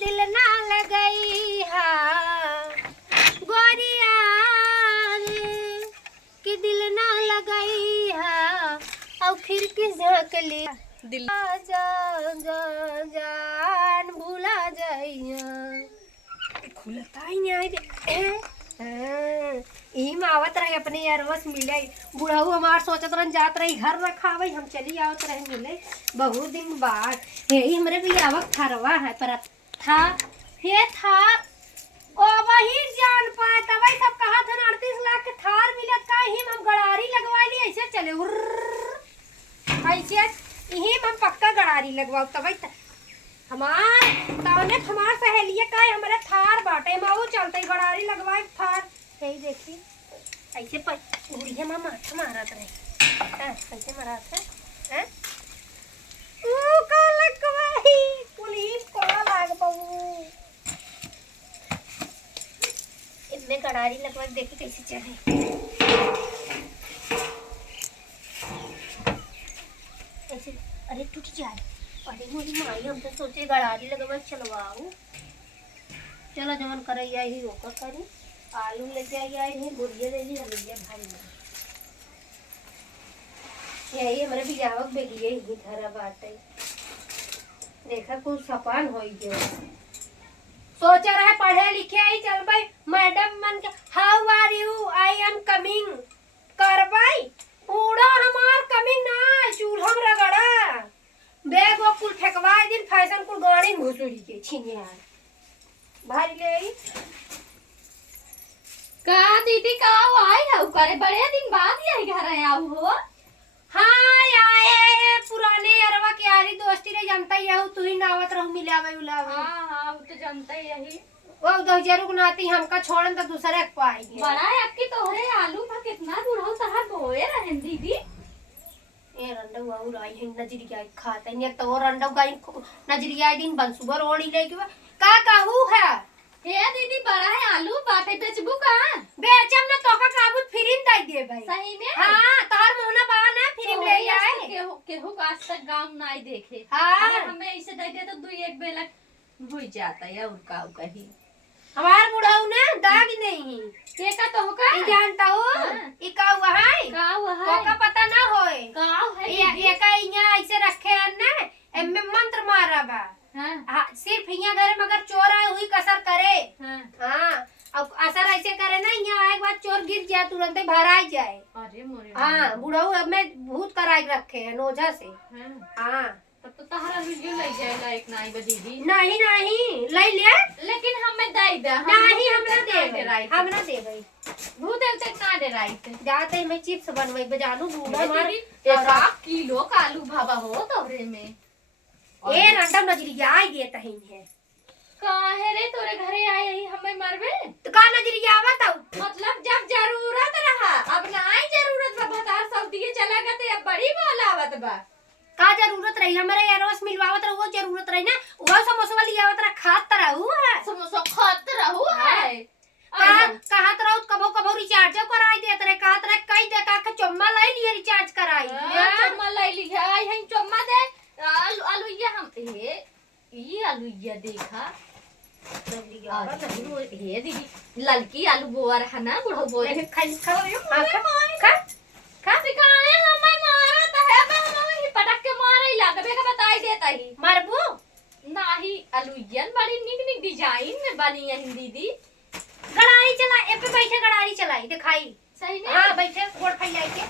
दिल ना लगई हा गोरिया रे कि दिल ना लगई हा और फिर किस झकली दिल जा जा जान भूला जाइया खुलता ही नहीं आई दे ई मावत रहे अपने यारवस मिले बुढ़ऊ हमार सोचत रहन जात रही घर रखावे हम चली आवत रहे मिले बहुत दिन बाद यही हमरे भी आवक थरवा है पर था हे थार ओ वही जान पाए तब सब कहा था 38 लाख के थार मिलत का ही हम गड़ारी लगवा ली ऐसे चले ऐसे यही हम पक्का गड़ारी लगवाओ तब हमार ताने हमार सहेलिया का हमारे थार बाटे माऊ चलते गड़ारी लगवाए थार यही देखी ऐसे पर बुढ़िया मामा मारत रहे कैसे मारत है ओ का लगवाई पुलिस को लाग बहू इतने गड़ारी लगवा देखी कैसे चले ऐसे अरे टूट जाए अरे मोरी माई हम तो सोचे गड़ारी लगवा चलवाऊ चलो जमन करे यही होकर करी आलू लेके आई है गुड़िया ले ली हलिया भाई यही हमारे बियावक बेगिए ही धरा बाटे देखा कुछ सपान होई जो सोचा रहा पढ़े लिखे आई चल भाई मैडम मन के how are you I am coming करवाई पूरा हमार कमिंग ना चूल्हा में रगड़ा बैग वो कुल फेंकवाए दिन फैशन कुल गाड़ी घुसुड़ी के छीने आए भारी ले आई का दीदी का आई है करे बड़े दिन बाद ही आई घर आया हो हां आए पुराने अरवा के यारी दोस्ती रे जानता ही है तू ही नावत रहू मिलावे उलावे हां वो तो जानता ही यही वो 2000 को नाती हमका छोड़न तो दूसरे के पाएंगे बड़ा है आपकी तोहरे आलू भा कितना दूर तहार बोए रहन दीदी ए रंडा और आई है नजरिया खाता ने तो रंडा गाई नजरिया दिन बंसुबर ओड़ी ले के का कहू है हे दीदी बड़ा है आलू बाटे बेचबू का बेचम ना तो का काबूत फिरिन दई दे भाई सही में हां तोहर मोहना बा ना फिरिन ले आए केहू आज तक गांव नहीं देखे हां अगर हमें इसे दे दे तो दुई एक बेला भूल जाता है और का कहीं हमार बुढ़ाऊ ना दाग नहीं के का तो का ई जानता हो ई का हुआ है का का पता ना होए गांव है ये का यहां ऐसे रखे हैं ना एमे मंत्र मारा बा हां सिर्फ यहां घर मगर चोर आए हुई कसर करे हां अब असर ऐसे करे ना यहां एक बार चोर गिर जाए तुरंत भरा जाए अरे मोरे हां बुढ़ाऊ अब मैं भूत कराई रखे हैं नोजा से हां तब तो तहरा वीडियो ले जाए लाइक नहीं दीदी नहीं नहीं ले ले लेकिन हमें दे दे नहीं हमरा दे भाई भूत देव तक ना दे राइट जाते मैं चिप्स बनवाई बजानू बूढ़ा मार 1 किलो का आलू भावा हो तोरे में ए रंडम नजरिया आई दे तही है काहे रे तोरे घरे आए ही हमें मरबे तो का नजरिया आवत मतलब जब जरूरत रहा अब ना आई जरूरत बा बता सब दिए चला गए तो अब बड़ी वाला आवत बा का जरूरत रही हमारे यारोस मिलवावत रहो जरूरत रही ना वो समोसा लियावत रहा खात रहू है समोसा खात रहू है कहत रहो कबो कबो रिचार्ज कराई देत रहे कहत रहे कई दे का चम्मा लाई लिए रिचार्ज कराई चम्मा लाई ली आई है चम्मा दे आलू ये हम ये आलू ये देखा हे दीदी लड़की आलू बोआ रहा ना बुढ़ो बोए खा सिखाए हमें मारत है मैं पटक के मारे लगबे का बताई देता ही मारबू नाही अलुयन बड़ी निक निक डिजाइन में बनी है दीदी गड़ारी चला ए पे बैठे गड़ारी चलाई दिखाई सही में हां बैठे गोड़ फैलाई के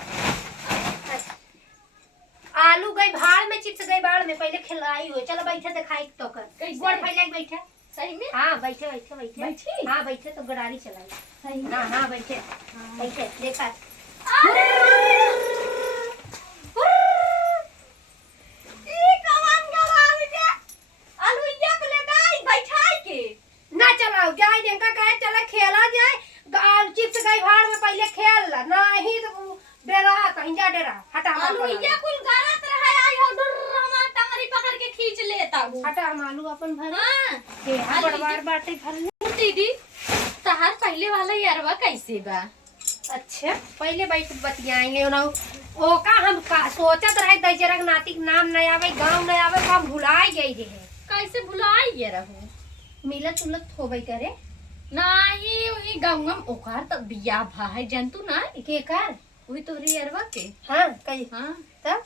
आलू गई भाड़ में चिप्स गई बाड़ में पहले खिलाई हुए चलो बैठे दिखाई तो कर गोड़ फैलाई बैठे सही में हां बैठे हां बैठे तो गड़ारी चलाई सही हां हां बैठे बैठे देखा ना चलाओ जाए जिनका कहे चला खेला जाए गाल चिप्स गई भाड़ में पहले खेल ला नहीं तो डेरा कहीं जा डेरा हटा आलू ये कुल गलत रहा आई हो डर हमार टांगरी पकड़ के खींच लेता हूं हटा हम आलू अपन भर हां के बड़वार बाटे भर दीदी तहार पहले वाला यारवा कैसे बा अच्छा पहले बैठ बतियाएंगे ना ओ का हम का सोचत रहे दजरक नाती नाम न आवे गांव न आवे हम भुलाए गई है कैसे भुलाई ये रहू मिलत उलत होबे करे नाही वही गाँव ओकार त बिया भा है जंतु ना के कर वही तोरी अरवा के। हां कई हाँ तब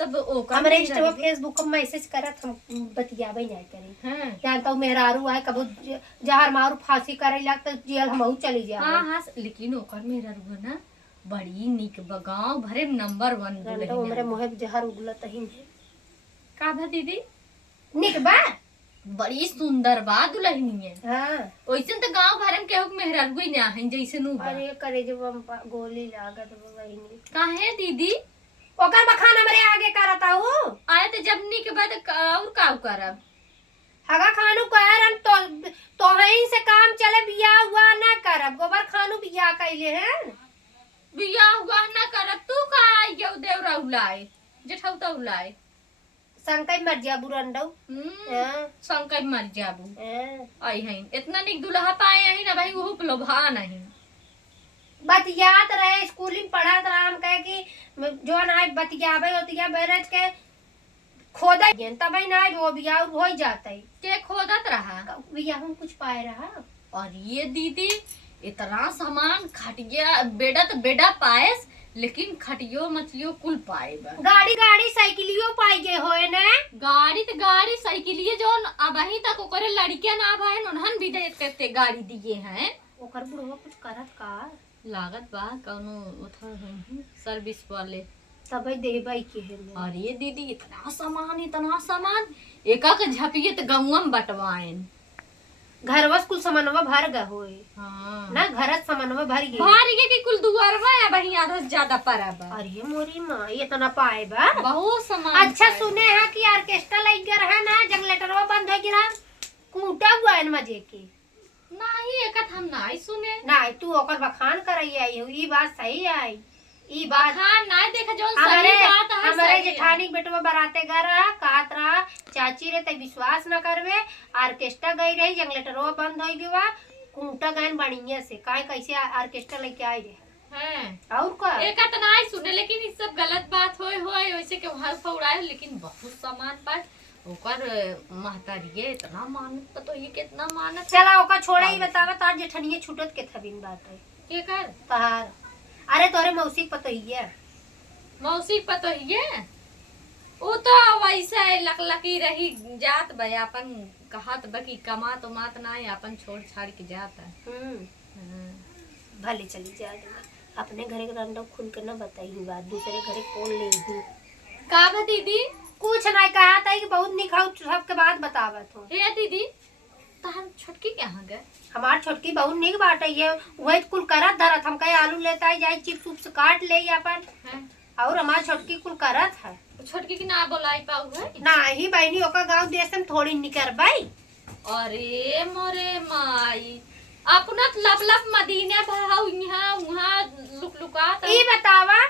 तब ओकर हमरे इंस्टा फेसबुक पर मैसेज करत हम बतियाबे नहीं करे। हाँ जानता हूँ मेहरारू है कबो जहर मारू फांसी करे लाग तो जेल हमहू चली जा। हाँ हाँ लेकिन ओकर मेरा रुआ ना बड़ी निक गाँव भरे नंबर 1 तो हमरे मुहे जहर उगलत ही का भा दीदी निक बा बड़ी सुंदर बा दुल्हनिया। हां ओइसन त गांव भर में केहू मेहरारू ही ना है जैसे नु बा। अरे करे जब हम गोली लागत बहिनी काहे दीदी ओकर बखान हमरे आगे करता हूँ आए त जब नी के बाद और का करब हगा खानू कहरन तो हई से काम चले बिया हुआ ना करब गोबर खानू बिया कइले हैं बिया हुआ ना करब तू का आइयो देवरा उलाए जेठौता उलाए संकई मर जा बुरंडौ। हां संकट मर जाबू हां आई है इतना निक दुल्हा पाए है ना भाई वो लोभा नहीं बतियात रहे स्कूल में पढ़त रहा हम कहे कि जोन आज बतियाबे होतिया बेरज के खोदा तब ना वो बिया हो जाता के खोदत रहा बिया हम कुछ पाए रहा। और ये दीदी इतना सामान खटिया बेड़ा तो बेड़ा पाएस लेकिन खटियो मछलियों कुल पाए बा। गाड़ी गाड़ी साइकिलियो पाई गे होए ना गाड़ी तो गाड़ी साइकिलिए जो अब ही तक ओकरे लड़कियां ना भाई उन्हन भी दे करते गाड़ी दिए हैं ओकर बुढ़वा कुछ करत का लागत बा कौनो उधर है सर्विस वाले तबे देबई के है। और ये दीदी इतना सामान एका के झपिए तो गौवा में बटवाएन घरवस कुल सामानवा भर ग होए। हाँ ना घरत सामानवा भर गे भार ये कि कुल दुआरवा या बही आधा से ज्यादा परब अरे मोरी माँ ये तो ना पाए बा बहुत सामान अच्छा सुने हैं कि ऑर्केस्ट्रा लग गया है ना जनरेटरवा बंद हो गया कूटा हुआ है मजे के नहीं एक हम नहीं सुने नहीं तू ओकर बखान करई आई हो ई बात सही आई ई बात हाँ नहीं देखा जो हमारे सही बात है हमारे सही है। जेठानी बेटवा बराते घर रहा कहत रहा चाची रे तई विश्वास न करवे ऑर्केस्ट्रा गई रही जनरेटरवा बंद हो गया कूटा गन बढ़िया से काहे कैसे ऑर्केस्ट्रा लेके आई रे हैं और का एक तो नहीं सुने लेकिन ये सब गलत बात होए वैसे के हर फौड़ाए लेकिन बहुत सामान पर ओकर महतारिये इतना मानत तो ये कितना मानत चला ओका छोड़े ही बतावा तार जेठनिए छूटत के थबिन बात है के कर तहार अरे तोरे मौसी पतो ही है मौसी पतो ही है वो तो वैसे लकलकी रही जात बे अपन कहत बकी कमा तो मात ना अपन छोड़ छाड़ के जाता भले चली जा अपने घरे के रंडो खुल के ना बताई बात दूसरे घरे कौन ले दी का बा दीदी कुछ नहीं कहा था कि बहुत निखाऊ सबके बाद बतावत हो हे दीदी तहन छोटकी कहाँ गए हमार छोटकी बहुत निक बात है वही कुल करत धरत हम कहे आलू लेता है जाए चिप्स उप्स काट ले अपन और हमार छोटकी कुल करत है छोटकी की ना बोलाई पाऊ है नहीं बहनी ओका गांव देश में थोड़ी निकर भाई अरे मोरे माई अपना लब लब मदीना भाव यहाँ वहाँ लुक लुका ई बतावा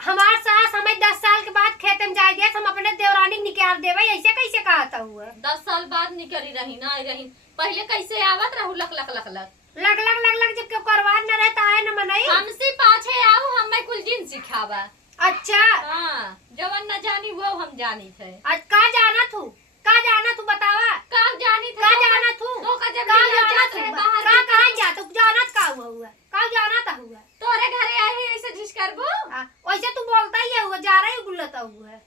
हमार सास हमें 10 साल के बाद खेत में जाए दिया हम अपने देवरानी निकाल देवे ऐसे कैसे कहता हुआ 10 साल बाद निकली रही ना रही पहले कैसे आवत रहू लक लक लक लक लग लग लग लग जब करवार न रहता है न मनई हमसे पाछे आओ हमें कुल जिन सिखावा अच्छा हाँ जवन न जानी वो हम जानी थे आज का जाना तू बतावा का जानी थे का जाना तू तो का जब का जात जाना रहे तू बाहर का कहां जा तू जानत का हुआ का जाना था हुआ तोरे घरे आई ऐसे झिस करबो वैसे तू बोलता ही है हुआ जा रही गुल्लता हुआ है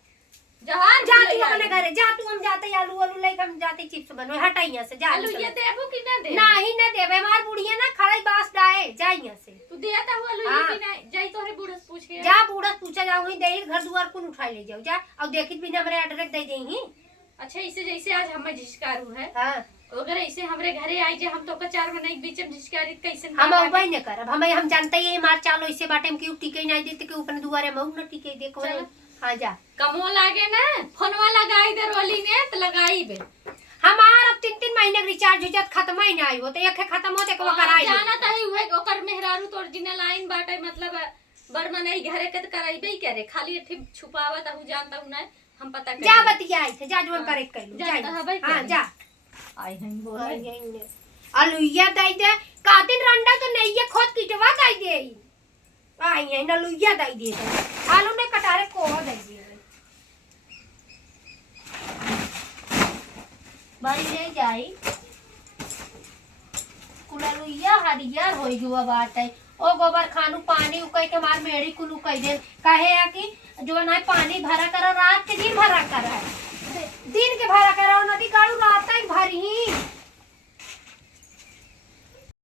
जहां जा तू अपने घरे जा तू हम जाते आलू आलू लेके हम जाते चिप्स बनवे हटा यहां से जा आलू ये देबो कि ना दे नहीं न देवे मार बुढ़िया ना खड़े बास डाए जा यहां से तू देता हुआ आलू ये कि नहीं जाई तोरे बूढ़ा से पूछ के जा बूढ़ा पूछा जाओ ही दे घर दुआर कौन उठा ले जाओ जा और देखित बिना हमरे एड्रेस दे देही अच्छा इसे जैसे आज हमें झिसकारू है हां अगर ऐसे हमरे घरे आई जे हम तो कचार में नहीं बीच में झिसकारी कैसे हम उबई न करब हम जानते ही मार चालो इसे बाटे में क्यों टिके नहीं देते के ऊपर दुआरे में न टिके देखो हां जा कमो लागे ना फोनवा लगाई दे रोली ने तो लगाई बे हमार अब 3-3 महीने का रिचार्ज हो जात खत्म ही नहीं हो तो एक खत्म होते को कराई जाना त ही हुए ओकर मेहरारू तो ओरिजिनल लाइन बाटे मतलब बड़मा नहीं घरे के कराइबे करे खाली एठी छुपावत हूं जानता हूं ना हम पता कर जा बतियाई थे जा जोन करे कइलू जा हां जा आई हम बोले अलुइया दई दे कातिन रंडा तो नहीं है खुद किटवा दई दे आई है ना लुइया दई दे आलू ने कटारे को दई दे भाई ले जाई कुललुइया हरियर होई जुआ बात है ओ गोबर खानू पानी उकई के मार मेड़ी कुलू कई दे कहे या कि जो ना पानी भरा कर रात के दिन भरा कर दिन के भरा